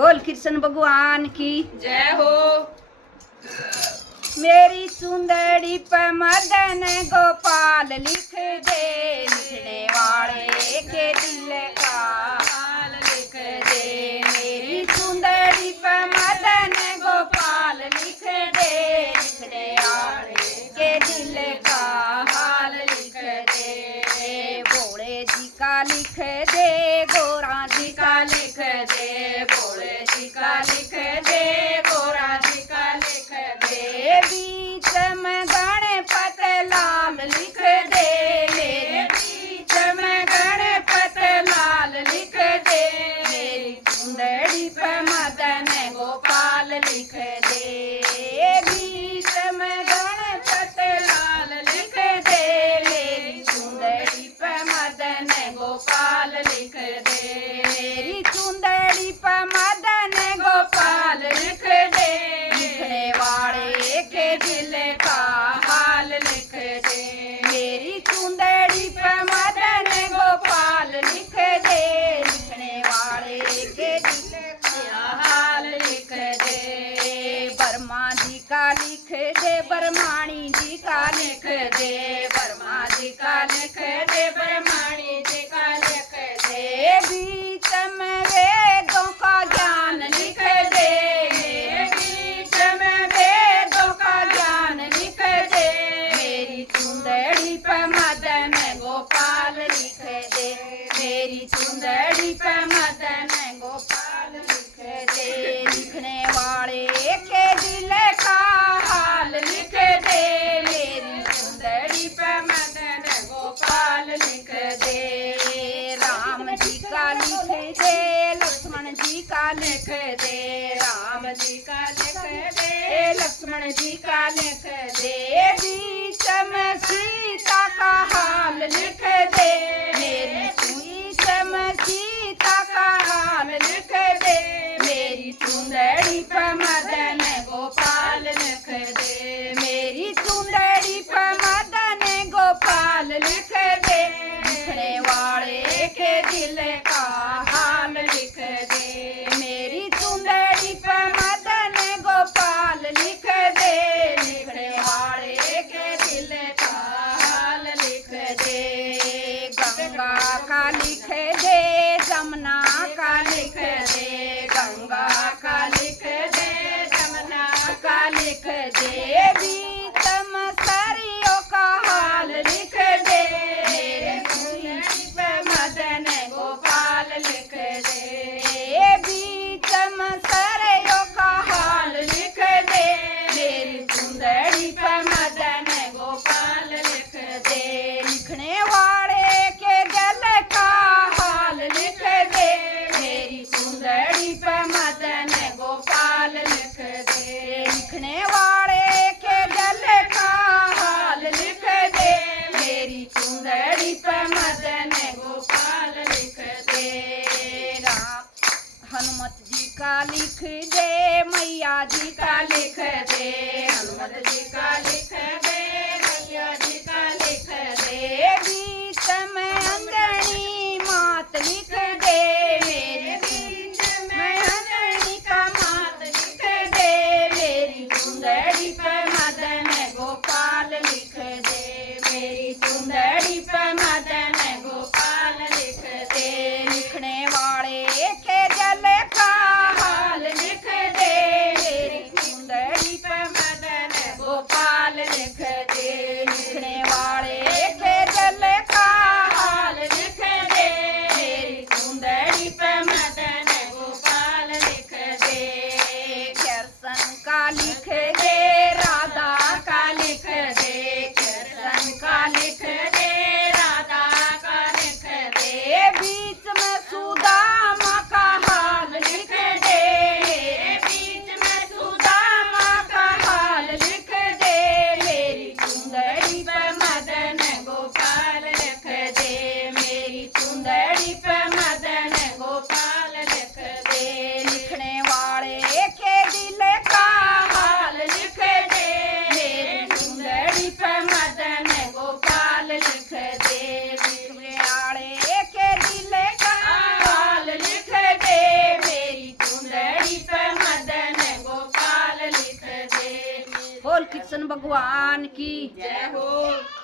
बोल कृष्ण भगवान की जय हो। मेरी सुंदरी पे मदन गोपाल लिख दे, लिखने वाले के दिल का हाल लिख दे। मेरी सुंदरी पे मदन गोपाल लिख दे, लिखने वाले के दिल का हाल लिख दे। भोले जी का लिख दे, गोरा जी का लिख दे, भोले जी का लिख दे, गोरा जी का लिख दे। बीच में गणपत लाल लिख दे, मेरे बीच में गणपत लाल लिख दे। मेरी सुंदरी पे मदन गोपाल लिख दे, बीच में गणपत लाल लिख दे। मेरी सुंदरी पे मदन गोपाल लिख दे, मेरी सुंदरी पे मदन गोपाल लिख दे। लिखने वाले के दिल का हाल लिख दे, मेरी सुंदरी पे मदन गोपाल लिख दे। लिखने वाले के दिल का हाल लिख दे। वर्मा जी का लिख दे, बरमाणी जी का लिख दे, वर्मा जी का लिख दे, बरमाणी जी का लिख दे। बीच में वेदों का ज्ञान लिख दे, मेरे बीच में वेदों का ज्ञान लिख दे। मेरी सुंदरी पे मदन गोपाल लिख दे, मेरी सुंदरी पे मदन गोपाल लिख दे। लिखने वाले के दिल का हाल लिख दे, मेरी सुंदरी पे मदन गोपाल लिख दे। राम जी का लिख दे, लक्ष्मण जी का लिख दे, राम जी का लिख दे, लक्ष्मण जी का लिख दे। बीच में सीता का हाल लिख दे, मेरी बीच में सीता का हाल लिख दे। मेरी सुंदरी पे मदन गोपाल लिख दे, मेरी सुंदरी पे मदन गोपाल लिख दे। लिखने वाले के दिल का हाल लिख दे, मेरी सुंदरी पे मदन गोपाल लिख दे। लिखने वाले के दिल का हाल लिख दे। गंगा का लिख दे, जमुना का लिख दे, गंगा का लिख दे, जमुना का लिख दे। बीच में सरियों का हाल लिख दे, मेरे सुंदरी पे मदन गोपाल लिख दे। बीच में सरियों का हाल लिख दे, मेरी सुंदरी पे मदन गोपाल लिख दे। लिखने वाले के दिल का हाल लिख दे, मेरी सुंदरी पे मदन गोपाल लिख दे। लिखने वाले के दिल का हाल लिख दे, मेरी सुंदरी पे मदन गोपाल लिख दे। हनुमत जी का लिख दे, मैया जी का लिख दे, हनुमत जी का लिख दे, मैया जी का लिख दे। बीच में अंजनी मात लिख दे, मेरे बीच में अंजनी का मात लिख दे। मेरी सुंदरी पे मदन गोपाल लिख दे, मेरी सुंदरी पे मदन गोपाल लिख दे। लिखने वाले के दिल का हाल लिख दे, मेरी सुंदरी पे मदन गोपाल लिख दे। लिखने वाले के दिल का हाल लिख दे, मेरी सुंदरी कृष्ण भगवान की जय हो।